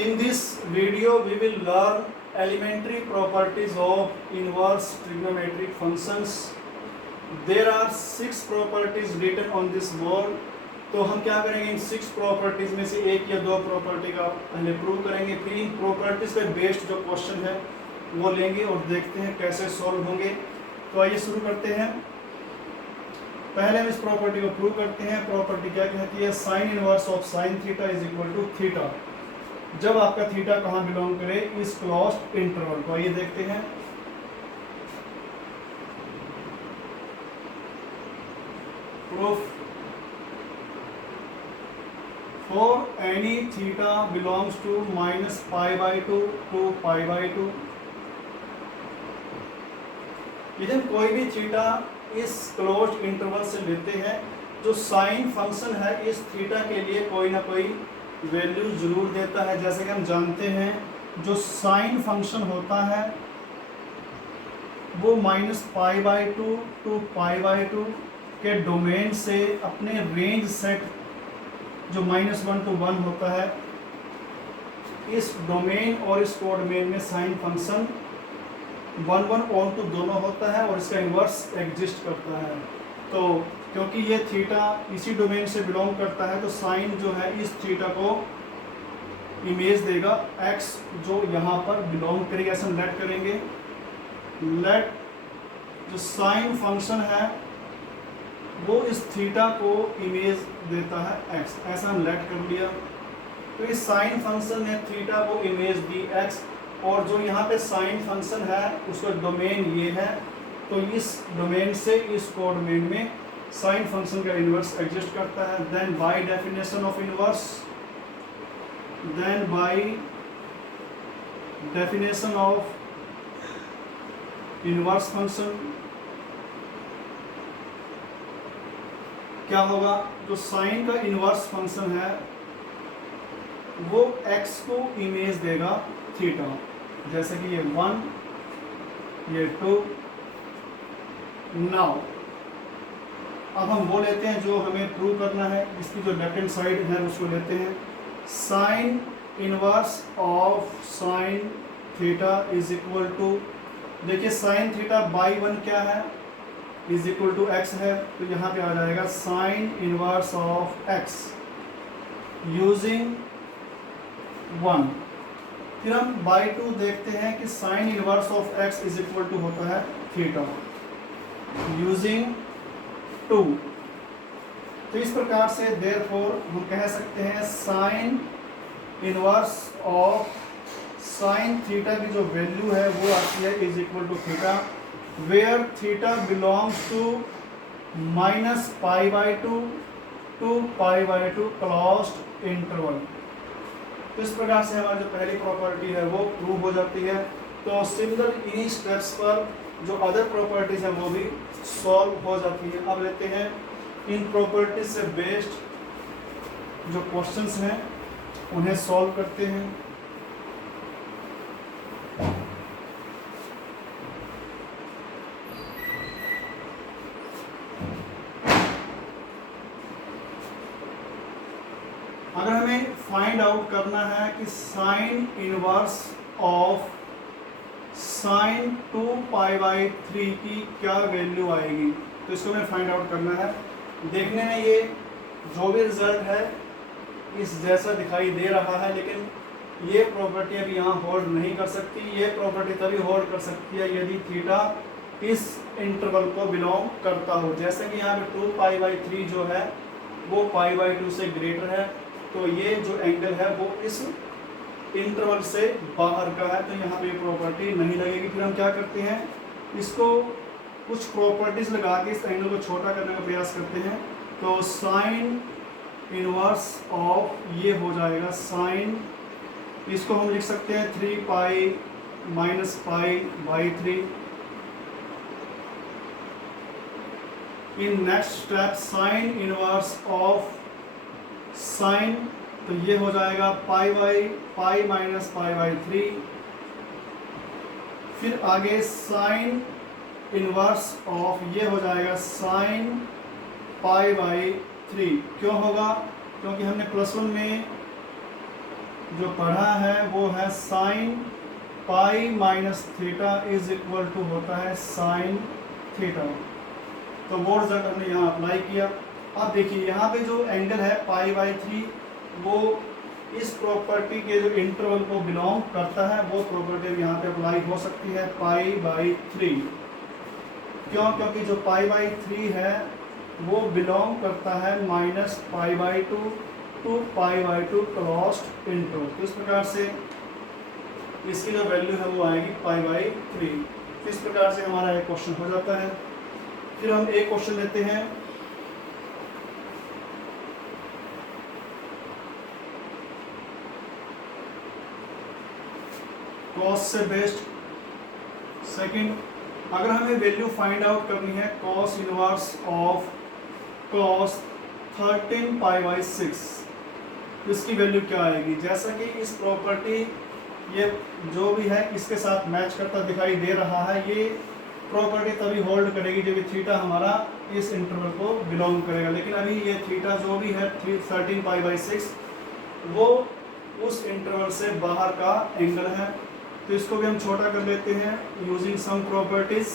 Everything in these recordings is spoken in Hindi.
In this video we will learn elementary properties of inverse trigonometric functions. There are 6 properties written on this board. तो हम क्या करेंगे, इन 6 प्रॉपर्टीज में से एक या दो प्रॉपर्टी का पहले प्रूव करेंगे, फिर इन प्रॉपर्टीज पे बेस्ड जो क्वेश्चन है वो लेंगे और देखते हैं कैसे सॉल्व होंगे। तो आइए शुरू करते हैं। पहले हम इस प्रॉपर्टी को प्रूव करते हैं। प्रॉपर्टी क्या कहती है, sine inverse of sine theta is equal to theta जब आपका थीटा कहाँ बिलोंग करे, इस क्लोज्ड इंटरवल। तो आइए देखते हैं। Proof, for any theta belongs to -π/2 to π/2, यदि कोई भी थीटा इस क्लोज्ड इंटरवल से लेते हैं, जो साइन फंक्शन है इस थीटा के लिए कोई ना कोई वैल्यू जरूर देता है। जैसे कि हम जानते हैं जो साइन फंक्शन होता है वो -π/2 to π/2 के डोमेन से अपने रेंज सेट जो -1 to 1 होता है, इस डोमेन और इस कोडोमेन में साइन फंक्शन 1 ऑन टू दोनों होता है और इसका इन्वर्स एग्जिस्ट करता है। तो क्योंकि ये थीटा इसी डोमेन से बिलोंग करता है, तो साइन जो है इस थीटा को इमेज देगा x जो यहाँ पर बिलोंग करेगा। ऐसा लेट करेंगे, लेट जो साइन फंक्शन है वो इस थीटा को इमेज देता है x, ऐसा हम लेट कर लिया। तो इस साइन फंक्शन ने थीटा को इमेज दी x, और जो यहाँ पे साइन फंक्शन है उसका डोमेन ये है, तो इस डोमेन से इस कोडोमेन में साइन फंक्शन का इन्वर्स एग्जिस्ट करता है। Then by definition of inverse, then by definition of inverse function क्या होगा, जो साइन का इन्वर्स फंक्शन है वो x को इमेज देगा थीटा। जैसे कि ये 1, ये 2। नाउ अब हम वो लेते हैं जो हमें प्रूव करना है, इसकी जो लेफ्ट हैंड साइड है उसको लेते हैं। Sine inverse of sine theta is equal to, देखिए साइन थीटा बाई 1 क्या है, इज इक्वल टू एक्स है, तो यहाँ पे आ जाएगा sine inverse of x using 1। फिर हम बाई 2 देखते हैं कि sine inverse of x is equal to होता है थीटा यूजिंग 2। तो इस प्रकार से देयरफॉर हम कह सकते हैं sine inverse of sine theta की जो वैल्यू है वो आती है is equal to theta, where theta belongs to -π/2 to π/2 closed interval. तो इस प्रकार से हमारी जो पहली प्रॉपर्टी है वो प्रूव हो जाती है। तो सिमिलर इन्हीं स्टेप्स पर जो अदर प्रॉपर्टीज हैं वो भी सॉल्व हो जाती है। अब लेते हैं इन प्रॉपर्टीज से बेस्ड जो क्वेश्चंस हैं उन्हें सॉल्व करते हैं। अगर हमें फाइंड आउट करना है कि साइन इनवर्स ऑफ साइन 2π/3 की क्या वैल्यू आएगी, तो इसको हमें फाइंड आउट करना है। देखने में ये जो भी रिजल्ट है इस जैसा दिखाई दे रहा है, लेकिन ये प्रॉपर्टी अभी यहाँ होल्ड नहीं कर सकती। ये प्रॉपर्टी तभी होल्ड कर सकती है यदि थीटा इस इंटरवल को बिलोंग करता हो। जैसे कि यहाँ पे 2π/3 जो है वो π/2 से ग्रेटर है, तो ये जो एंगल है वो इस इंटरवल से बाहर का है, तो यहाँ पे प्रॉपर्टी नहीं लगेगी। फिर हम क्या करते हैं, इसको कुछ प्रॉपर्टीज लगा के इस एंगल को छोटा करने का प्रयास करते हैं। तो साइन इनवर्स ऑफ ये हो जाएगा साइन, इसको हम लिख सकते हैं 3π -π/3। In next step sine inverse of sine, तो ये हो जाएगा π -π/3। फिर आगे साइन इनवर्स ऑफ ये हो जाएगा साइन π/3। क्यों होगा, क्योंकि हमने +1 में जो पढ़ा है वो है sine pi minus theta is equal to होता है साइन थीटा। तो वो रिजल्ट हमने यहाँ अप्लाई किया। अब देखिए यहाँ पे जो एंगल है पाई बाई 3 वो इस प्रॉपर्टी के जो इंटरवल को बिलोंग करता है, वो प्रॉपर्टी यहाँ पे अप्लाई हो सकती है पाई बाई 3। क्यों? क्योंकि जो पाई बाई 3 है वो बिलोंग करता है minus pi by 2 to pi by 2 closed interval. तो इस प्रकार से इसकी जो वैल्यू है वो आएगी पाई बाई 3। इस प्रकार से हमारा एक क्वेश्चन हो जाता है। फिर हम एक क्वेश्चन लेते हैं। कॉस से बेस्ड सेकंड, अगर हमें वैल्यू फाइंड आउट करनी है cos inverse of cos 13 pi by 6, तो इसकी वैल्यू क्या आएगी? जैसा कि इस प्रॉपर्टी ये जो भी है इसके साथ मैच करता दिखाई दे रहा है, ये प्रॉपर्टी तभी होल्ड करेगी जब थीटा हमारा इस इंटरवल को बिलोंग करेगा। लेकिन अभी ये थीटा जो भी है 13 पाई बाई 6 वो उस इंटरवल से बाहर का एंगल है। तो इसको भी हम छोटा कर लेते हैं यूजिंग सम प्रॉपर्टीज।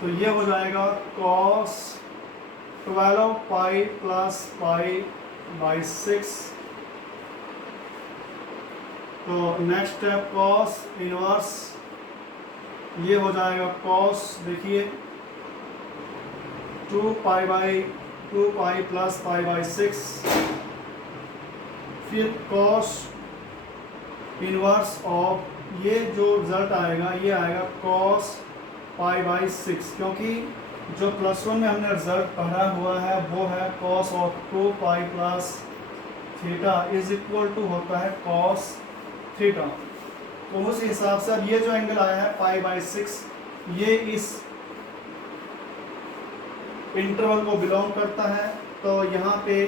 तो ये हो जाएगा cos 12 pi plus pi by 6। तो नेक्स्ट स्टेप कॉस इनवर्स, ये हो जाएगा कॉस, देखिए 2 पाई प्लस पाई बाई 6। फिर कॉस इनवर्स ऑफ, ये जो रिजल्ट आएगा ये आएगा कॉस पाई बाई 6, क्योंकि जो +1 में हमने रिजल्ट पढ़ा हुआ है वो है cos of 2 pi plus theta is equal to होता है कॉस थीटा। तो उस हिसाब से अब ये जो एंगल आया है पाई बाई 6 ये इस इंटरवल को बिलोंग करता है। तो यहाँ पे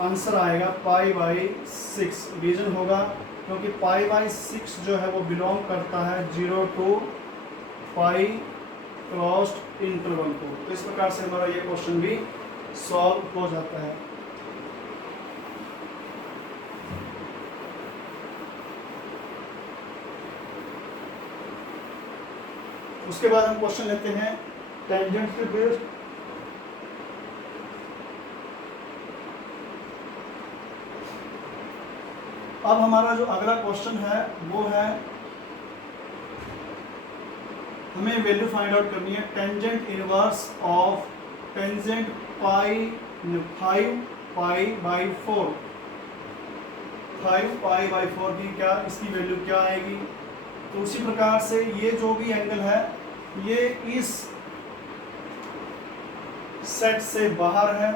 आंसर आएगा पाई बाई 6। रीजन होगा क्योंकि पाई बाई 6 जो है वो बिलोंग करता है 0 टू पाई क्लोज्ड इंटरवल को। तो इस प्रकार से हमारा ये क्वेश्चन भी सॉल्व हो जाता है। उसके बाद हम क्वेश्चन लेते हैं टेंजेंट से बेस्ड। अब हमारा जो अगला क्वेश्चन है वो है हमें वैल्यू फाइंड आउट करनी है tangent inverse of tangent pi 5 pi by 4। 5 pi by 4 की क्या इसकी वैल्यू क्या आएगी? तो उसी प्रकार से ये जो भी एंगल है ये इस सेट से बाहर है।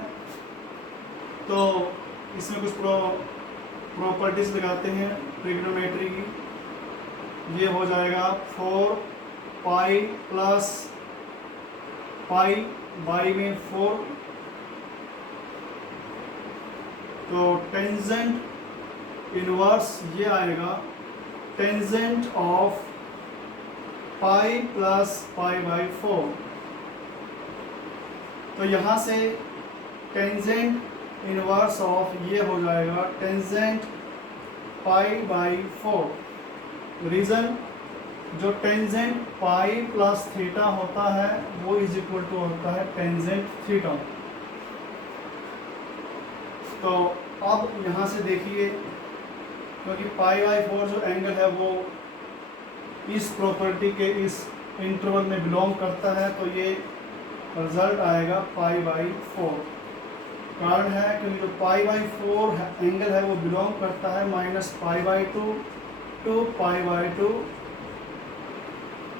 तो इसमें कुछ प्रॉपर्टीज लगाते हैं ट्रिग्नोमेट्री की। ये हो जाएगा 4 पाई प्लस पाई बाई में 4। तो टेंजेंट इनवर्स ये आएगा tangent of pi plus pi by 4। तो यहाँ से टेंजेंट इनवर्स ऑफ ये हो जाएगा टेंजेंट पाई बाई 4। रीज़न, जो टेंजेंट पाई प्लस थीटा होता है वो इज इक्वल टू होता है टेंजेंट थीटा। तो अब यहाँ से देखिए क्योंकि पाई बाई 4 जो एंगल है वो इस प्रॉपर्टी के इस इंटरवल में बिलोंग करता है, तो ये रिजल्ट आएगा पाई बाई 4। कारण है क्योंकि जो पाई बाई 4 एंगल है वो बिलोंग करता है minus pi by 2 to pi by 2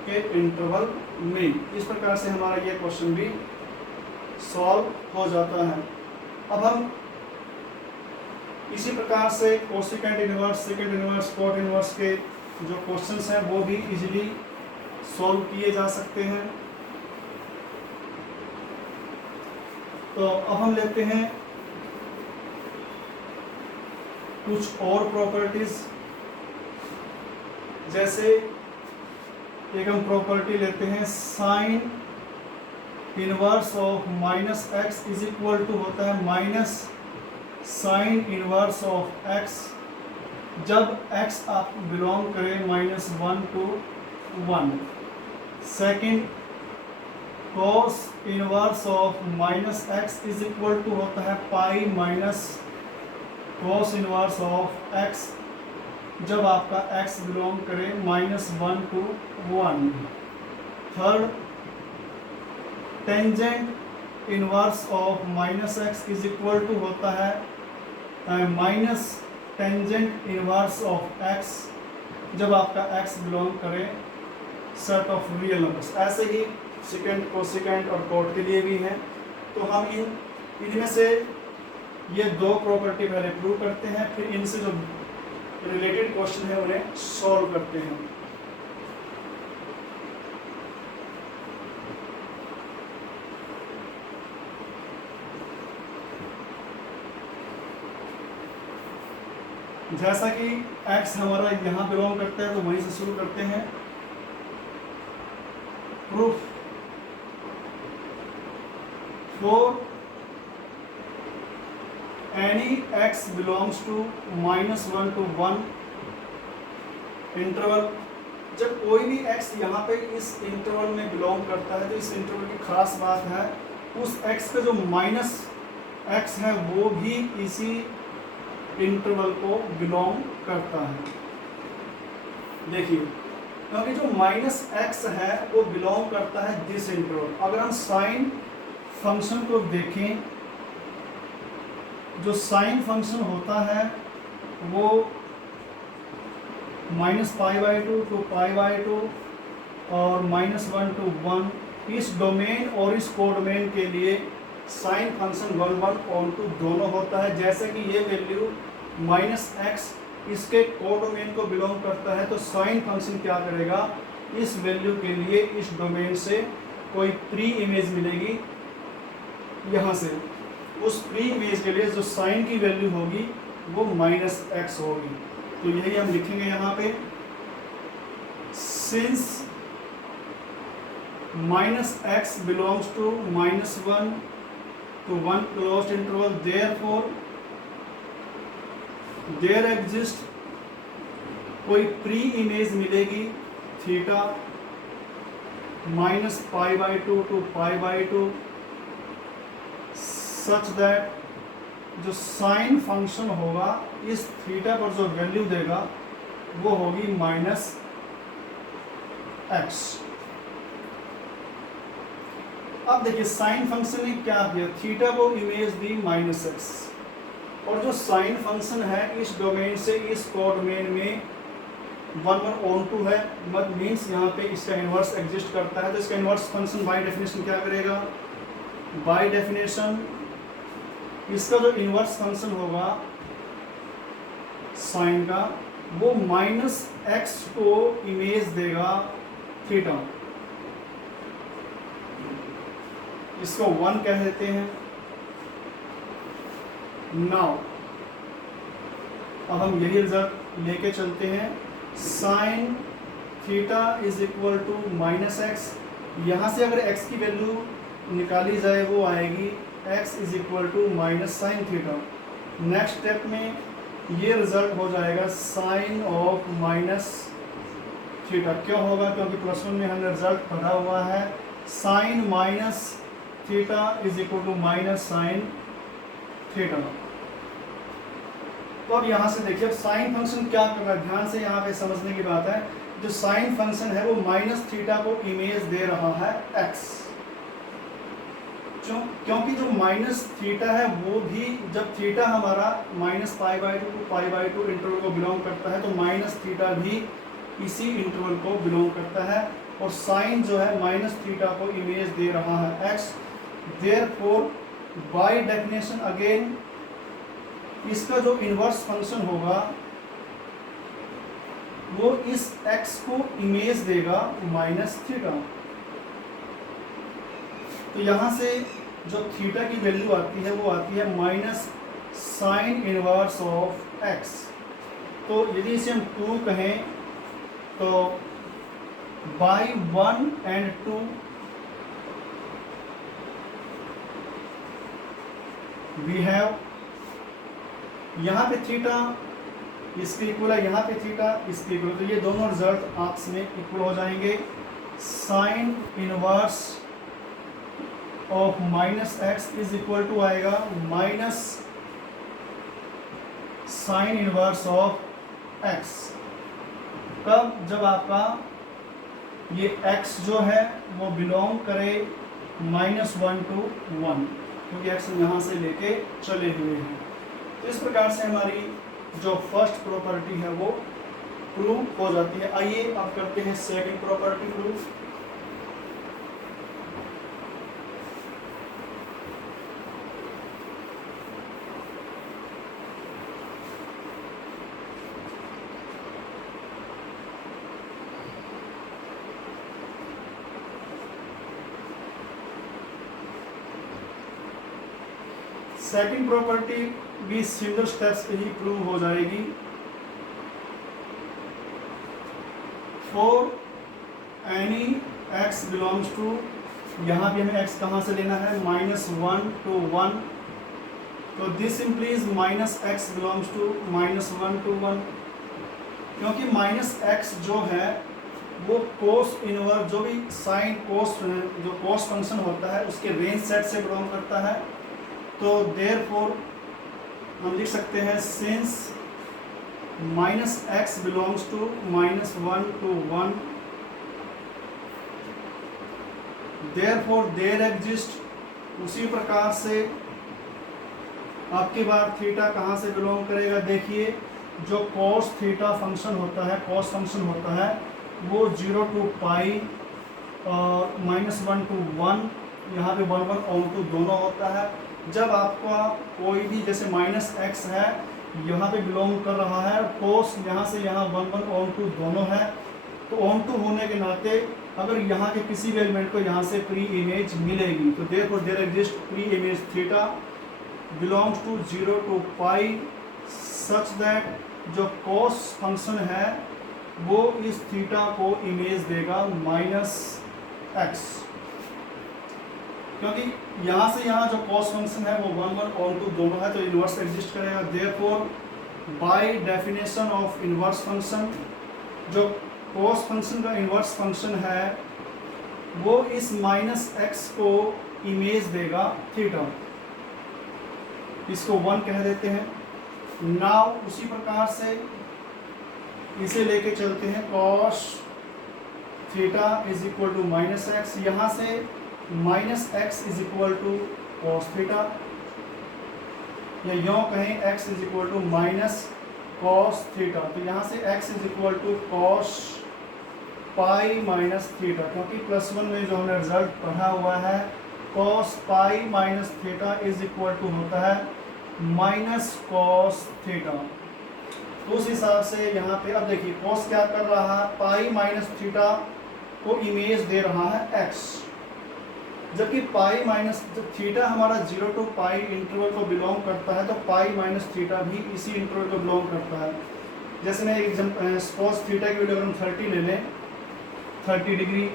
के इंटरवल में। इस प्रकार से हमारा ये क्वेश्चन भी सॉल्व हो जाता है। अब हम इसी प्रकार से cosecant inverse, secant inverse, cot inverse के जो क्वेश्चंस हैं वो भी इजीली सॉल्व किए जा सकते हैं। तो अब हम लेते हैं कुछ और प्रॉपर्टीज। जैसे एक हम प्रॉपर्टी लेते हैं sine inverse of minus x is equal to होता है minus sine inverse of x जब x आप बिलोंग करे -1 to 1। Second, cos inverse of -x is equal to होता है pi minus cos inverse of x जब आपका x बिलोंग करे -1 to 1। Third, tangent inverse of -x is equal to होता है minus tangent inverse of x जब आपका x बिलोंग करे सेट ऑफ रियल नंबर्स। ऐसे ही सेकेंड, कोसेकेंट और कॉट के लिए भी है। तो हम इनमें से ये दो प्रॉपर्टी पहले प्रूव करते हैं, फिर इनसे जो रिलेटेड क्वेश्चन है उन्हें सॉल्व करते हैं। जैसा कि x हमारा यहाँ बिलोंग करता है तो वहीं से शुरू करते हैं proof. For any x belongs to -1 to 1 interval, जब कोई भी x यहाँ पे इस इंटरवल में बिलोंग करता है तो इस इंटरवल की खास बात है उस x का जो माइनस x है वो भी इसी इंटरवल को बिलोंग करता है। देखिए, क्योंकि जो -x है वो बिलोंग करता है दिस इंटरवल। अगर हम साइन फंक्शन को देखें, जो साइन फंक्शन होता है वो -π/2 to π/2 और -1 to 1 इस डोमेन और इस कोडोमेन के लिए साइन फंक्शन 1/2 दोनों होता है। जैसे कि ये वैल्यू -x इसके कोडोमेन को बिलोंग करता है तो साइन फंक्शन क्या करेगा, इस वैल्यू के लिए इस डोमेन से कोई प्री इमेज मिलेगी, यहाँ से उस प्री इमेज के लिए जो साइन की वैल्यू होगी वो -x होगी। तो यही हम लिखेंगे यहाँ पे, since -x belongs to -1 to 1 closed interval, therefore there exist कोई प्री इमेज मिलेगी थीटा -π/2 to π/2 सच दैट जो साइन फंक्शन होगा इस थीटा पर जो वैल्यू देगा वो होगी -x। अब देखिए साइन फंक्शन ने क्या किया, थीटा को इमेज दी -x, और जो साइन फंक्शन है इस डोमेन से इस कोडोमेन में 1/2 है, मत मीन्स यहाँ पे इसका इन्वर्स एग्जिस्ट करता है। तो इसका इन्वर्स फंक्शन बाय डेफिनेशन क्या करेगा, बाय डेफिनेशन इसका जो इन्वर्स फंक्शन होगा साइन का वो -x को इमेज देगा थीटा, इसको 1 कह देते हैं। नाउ अब हम यही रिजल्ट लेके चलते हैं, sine theta is equal to -x। यहाँ से अगर x की वैल्यू निकाली जाए वो आएगी x is equal to -sin theta. Next step में ये रिजल्ट हो जाएगा साइन ऑफ -थीटा। क्यों होगा, क्योंकि +1 में हमने रिजल्ट पढ़ा हुआ है, sine -theta is equal to -sin theta. तो अब यहाँ से देखिए अब साइन फंक्शन क्या कर रहा है, ध्यान से यहाँ पे समझने की बात है। जो साइन फंक्शन है वो -थीटा को इमेज दे रहा है x, क्योंकि जो -थीटा है वो भी जब थीटा हमारा -π/2 to π/2 इंटरवल को बिलोंग करता है तो -थीटा भी इसी इंटरवल को बिलोंग करता है, और साइन जो है -थीटा को इमेज दे रहा है x। Therefore by definition again इसका जो इन्वर्स फंक्शन होगा वो इस x को इमेज देगा -थीटा। तो यहाँ से जो थीटा की वैल्यू आती है वो आती है -sin इनवर्स ऑफ x। तो यदि इसे हम 2 कहें तो बाय 1 and 2 वी हैव, यहाँ पे थीटा इसके इक्वल है, यहाँ पे थीटा इसके इक्वल, तो ये दोनों रिजल्ट आपस में इक्वल हो जाएंगे। Sine inverse of minus x is equal to आएगा minus sine inverse of x. कब? जब आपका ये x जो है वो बिलोंग करे -1 to 1, क्योंकि x यहाँ से लेके चले हुए हैं। तो इस प्रकार से हमारी जो फर्स्ट प्रॉपर्टी है वो प्रूव हो जाती है। आइए अब करते हैं second property prove. Second property भी सिमिलर स्टेप्स पे ही प्रूव हो जाएगी। For any x belongs to, यहाँ भी हमें x कहाँ से लेना है, -1 to 1, तो this implies -x belongs to -1 to 1, क्योंकि -x जो है वो कोस इनवर्स, जो भी साइन कोस, जो कोस फंक्शन होता है उसके रेंज सेट से बिलोंग करता है। तो देयरफॉर हम लिख सकते हैं since -x belongs to -1 to 1, therefore there exist, उसी प्रकार से आपकी बार थीटा कहाँ से बिलोंग करेगा, देखिए जो cos थीटा फंक्शन होता है, cos फंक्शन होता है वो 0 to पाई और -1 to 1, यहाँ पे 1 on to दोनों होता है। जब आपका कोई भी जैसे -x है यहाँ पे बिलोंग कर रहा है, cos यहाँ से यहाँ 1 on to दोनों है, तो on to होने के नाते अगर यहाँ के किसी भी एलिमेंट को यहाँ से प्री इमेज मिलेगी, तो therefore there exist pre image theta belongs to 0 to pi such that जो cos फंक्शन है वो इस थीटा को इमेज देगा -x, क्योंकि यहाँ से यहाँ जो cos फंक्शन है वो 1 on to दोनों है, तो इन्वर्स एग्जिस्ट करेगा। Therefore by definition of inverse function, जो cos फंक्शन का इन्वर्स फंक्शन है वो इस -x को इमेज देगा थीटा, इसको 1 कह देते हैं। नाउ उसी प्रकार से इसे लेके चलते हैं, cos theta is equal to -x, यहाँ से -x is equal to cos theta, या यूँ कहें x is equal to -cos theta, तो यहाँ से x is equal to cos pi minus theta, क्योंकि +1 में जो हमने रिजल्ट पढ़ा हुआ है cos pi minus theta is equal to होता है -cos थीटा। तो उस हिसाब से यहाँ पे अब देखिए cos क्या कर रहा है, पाई माइनस थीटा को इमेज दे रहा है x, जबकि पाई माइनस, जब थीटा हमारा 0 to पाई इंटरवल को बिलोंग करता है तो पाई माइनस थीटा भी इसी इंटरवल को बिलोंग करता है। जैसे मैं cos थीटा की वैल्यू अगर हम 30 ले लें, 30 डिग्री,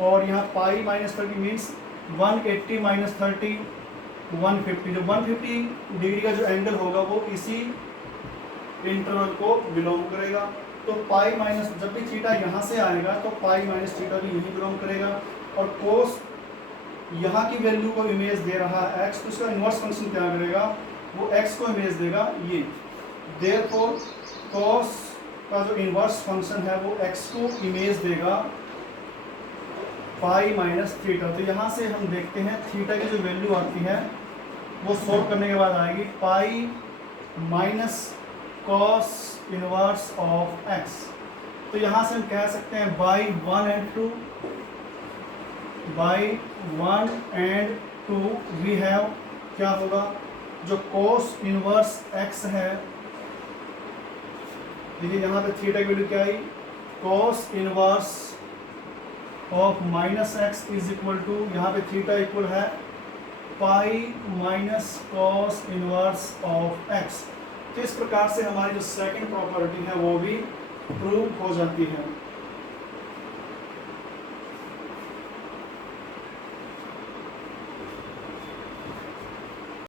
और यहाँ पाई माइनस 30 मीन्स 180 माइनस 30 150, जो 150 डिग्री का जो एंगल होगा वो इसी इंटरवल को बिलोंग करेगा। तो पाई माइनस, जब भी थीटा यहाँ से आएगा तो पाई माइनस थीटा भी यही बिलोंग करेगा, और कोस यहाँ की वैल्यू को इमेज दे रहा है x, तो इसका इन्वर्स फंक्शन क्या करेगा, वो x को इमेज देगा ये। देयरफॉर cos का जो इन्वर्स फंक्शन है वो x को इमेज देगा पाई माइनस थीटा। तो यहाँ से हम देखते हैं थीटा की जो वैल्यू आती है वो सॉल्व करने के बाद आएगी pi minus cos inverse of x। तो यहाँ से हम कह सकते हैं by 1 and 2, by 1 and 2 we have, क्या होगा, जो cos इनवर्स x है, देखिए यहाँ पे थीटा की वैल्यू क्या आई, cos inverse of -x is equal to, यहाँ पे थीटा इक्वल है pi minus cos inverse of x। तो इस प्रकार से हमारी जो सेकंड प्रॉपर्टी है वो भी प्रूव हो जाती है।